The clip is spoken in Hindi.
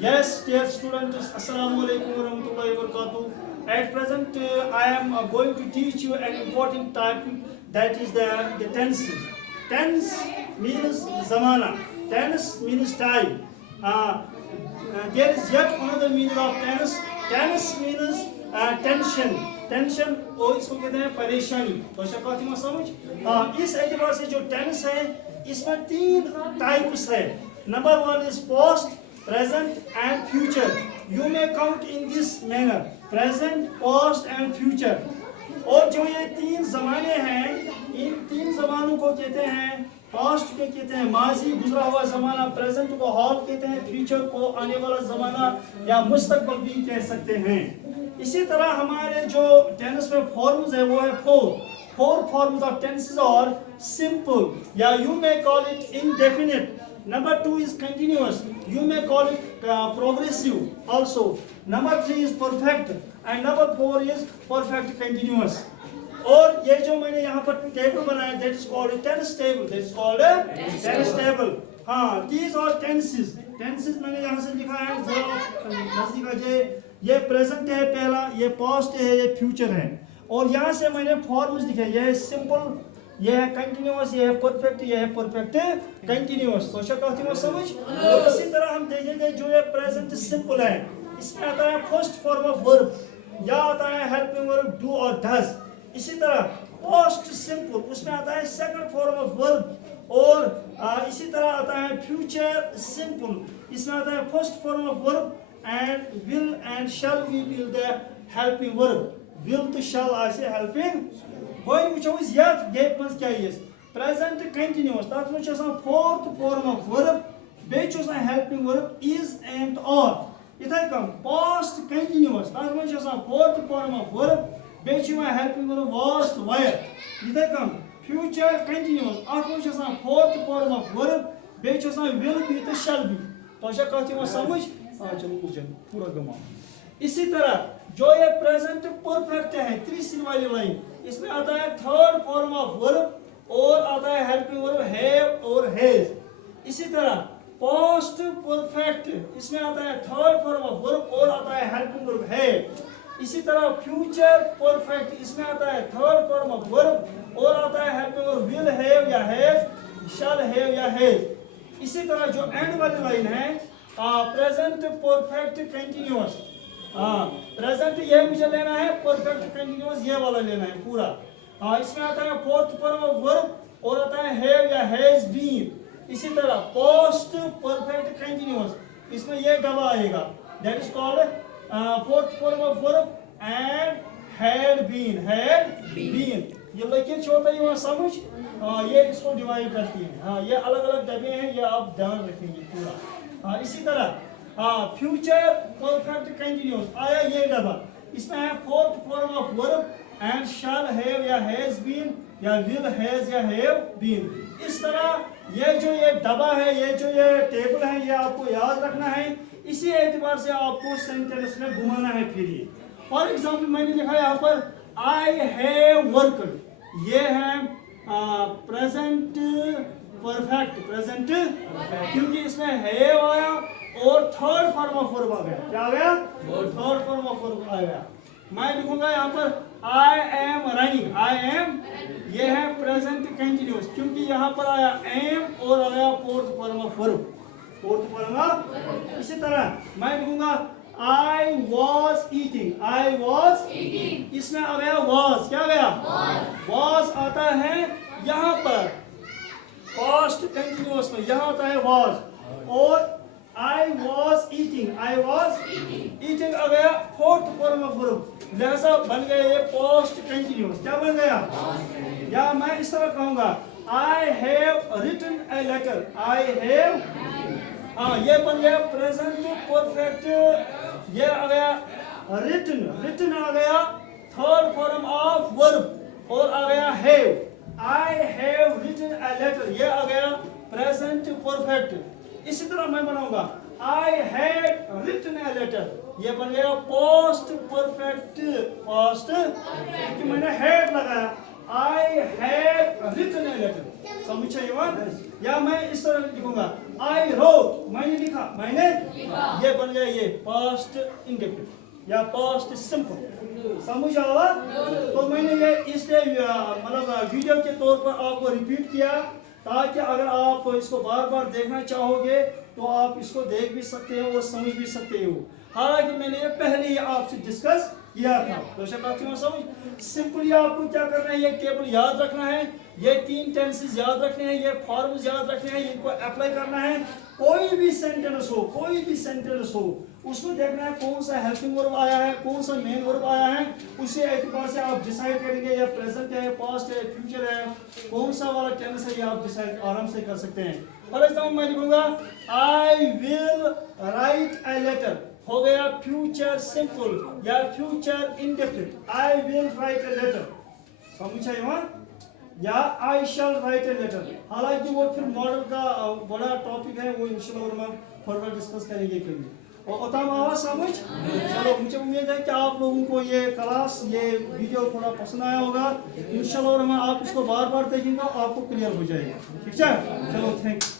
Yes, dear students, Assalamu alaikum warahmatullahi wabarakatuh. At present, I am going to teach you an important topic, that is the tenses. Tense means zamana. Tense means time. There is yet another meaning of tense. Tense means tension. Tension और इसको कहते हैं परेशानी। तो शक्ल में समझ इस एतबार से जो टेंस है इसमें तीन टाइप्स है। Number one is past, present and future. You may count in this manner: present, past and future. और जो ये तीन ज़माने हैं, इन तीन ज़मानों को कहते हैं पास्ट के कहते हैं माजी गुजरा हुआ ज़माना, प्रेजेंट को हाल कहते हैं, फ्यूचर को आने वाला ज़माना या मुस्तकबिल भी कह सकते हैं। इसी तरह हमारे जो टेंस में फॉर्म्स है वो है फोर फॉर्म्स ऑफ टेंसेस और सिंपल या you may call it indefinite. Number 2 is continuous. You may call it progressive also. Number 3 is perfect and number 4 is perfect continuous. और ये जो मैंने यहाँ पर टेबल बनाया, that is called a tense table. That is called a tense table. हाँ, these are tenses. Tenses मैंने यहाँ से लिखा है, नज़दीक आ जाए। ये present है पहला, ये past है, ये future है। और यहाँ से मैंने forms लिखे, ये है simple, ये है कंटिन्यूअस, ये है परफेक्ट, ये है परफेक्ट कंटिन्यूअस। तो शक्ल समझ। तो इसी तरह हम देखेंगे जो ये प्रेजेंट सिंपल है, इसमें आता है फर्स्ट फॉर्म ऑफ वर्ब या आता है हेल्पिंग वर्ब डू और डज। इसी तरह पास्ट सिंपल, उसमें आता है सेकंड फॉर्म ऑफ वर्ब। और इसी तरह आता है फ्यूचर सिंपल, इसमें आता है first form of verb and will and shall we will the helping verb. Will तो शैल आसे helping. When we chose yet gap mans kya is present continuous, that which is a fourth form of verb, which is a helping verb is and or. It has come past continuous, that which is a fourth form of verb, which is a helping verb was were. It has come future continuous, that which is a fourth form of verb, which is a will be the shall be. तो ऐसा कहते हैं समझ चलो पूरा गमा। इसी तरह जो ये प्रेजेंट परफेक्ट है, तीसरी वाली लाइन, इसमें आता है थर्ड फॉर्म ऑफ वर्ब और आता है हेल्पिंग वर्ब हैव और हैज। इसी तरह पास्ट परफेक्ट, इसमें आता है थर्ड फॉर्म ऑफ वर्ब और आता है हेल्पिंग वर्ब हैव। इसी तरह फ्यूचर परफेक्ट, इसमें आता है थर्ड फॉर्म ऑफ वर्ब और आता है हेल्पिंग वर्ब विल हैव या हैज, शैल हैव या हैज। इसी तरह जो एंड वाली लाइन है प्रेजेंट परफेक्ट कंटिन्यूअस, प्रेजेंट ये मुझे लेना है, परफेक्ट कंटिन्यूअस ये वाला लेना है पूरा। इसमें आता है फोर्थ फॉर्म ऑफ वर्ब और आता है हैव या हैज बीन। इसी तरह पास्ट परफेक्ट कंटिन्यूअस, इसमें ये डबा आएगा, that is called fourth form of verb and had been. ये लेकिन छोटा ही वहाँ समझ, ये इसको डिवाइड करती है। ये अलग अलग डबे हैं, ये आप ध्यान रखेंगे पूरा। इसी तरह फ्यूचर परफेक्ट कंटिन्यूअस आया ये डबा, इसमें है fourth form of verb and shall have या हैज बीन या विल हैज या हैव बीन। इस तरह ये जो ये डबा है, ये जो ये टेबल है, ये आपको याद रखना है। इसी एतबार से आपको सेंटेंस में घुमाना है। फिर ये फॉर एग्जाम्पल मैंने लिखा है यहाँ पर आई हैव वर्कड, ये है प्रेजेंट परफेक्ट, प्रेजेंट क्योंकि इसमें हैव आया और थर्ड फॉर्म ऑफ वर्ब आ गया। क्या आ गया? थर्ड फॉर्म ऑफ वर्ब आ गया। मैं लिखूंगा यहाँ पर I am running, I am, ये है प्रेजेंट कंटिन्यूअस क्योंकि यहाँ पर आया एम और आया fourth form of verb, fourth form of. इसी तरह मैं लिखूंगा I was eating, I was eating, इसमें आ गया वॉज, क्या गया? वॉज आता है यहाँ पर पास्ट कंटिन्यूअस में, यहाँ आता है वॉज। और I was eating, I was eating आ गया फोर्थ फॉर्म ऑफ वर्ब, लिहाजा बन गया ये पास्ट कंटिन्यूअस। क्या बन गया? या मैं इस तरह कहूँगा I have written a letter, I have, ये बन गया प्रेजेंट परफेक्ट। ये आ गया written आ गया थर्ड फॉर्म ऑफ वर्ब और आ गया have, I have written a letter, ये आ गया प्रेजेंट परफेक्ट। इसी तरह मैं बनाऊंगा I had written a letter, ये बन गया पास्ट परफेक्ट, पास्ट क्योंकि मैंने had लगाया। I had written a letter, समझे? या मैं इस तरह लिखूंगा आई रोट, मैंने लिखा, मैंने ये बन गया ये पास्ट इंडेफिनिट या पास्ट सिंपल। समझ आवा? तो मैंने ये इसलिए मतलब वीडियो के तौर पर आपको रिपीट किया ताकि अगर आप इसको बार बार देखना चाहोगे तो आप इसको देख भी सकते हो और समझ भी सकते हो। हालांकि मैंने ये पहले ही आपसे डिस्कस किया था। तो समझ सिंपली आपको क्या करना है, ये टेबल याद रखना है, ये 3 टेंसेस याद रखने हैं, ये फॉर्म्स याद रखने हैं, इनको अप्लाई करना है। कोई भी सेंटेंस हो उसको देखना है कौन सा हेल्पिंग वर्ब आया है, कौन सा मेन वर्ब आया है, उसी एतबार से आप डिसाइड करेंगे या प्रेजेंट है, पास्ट है, फ्यूचर है, कौन सा वाला टेंस है, ये आप डिसाइड आराम से कर सकते हैं। फॉर एग्जाम्पल मैं लिखूंगा I will write a letter, हो गया फ्यूचर सिंपल या future indefinite. I will write a letter, समझा यहाँ, या आई शैल राइट ए लेटर। हालांकि वो फिर मॉडल का बड़ा टॉपिक है, वो इंशाल्लाह हम फर्दर डिस्कस करेंगे कभी। और उतम आवाज समझ? चलो, मुझे उम्मीद है कि आप लोगों को ये क्लास, ये वीडियो थोड़ा पसंद आया होगा। इंशाल्लाह आप इसको बार बार देखेंगे, आपको क्लियर हो जाएगा। ठीक है, चलो, थैंक यू।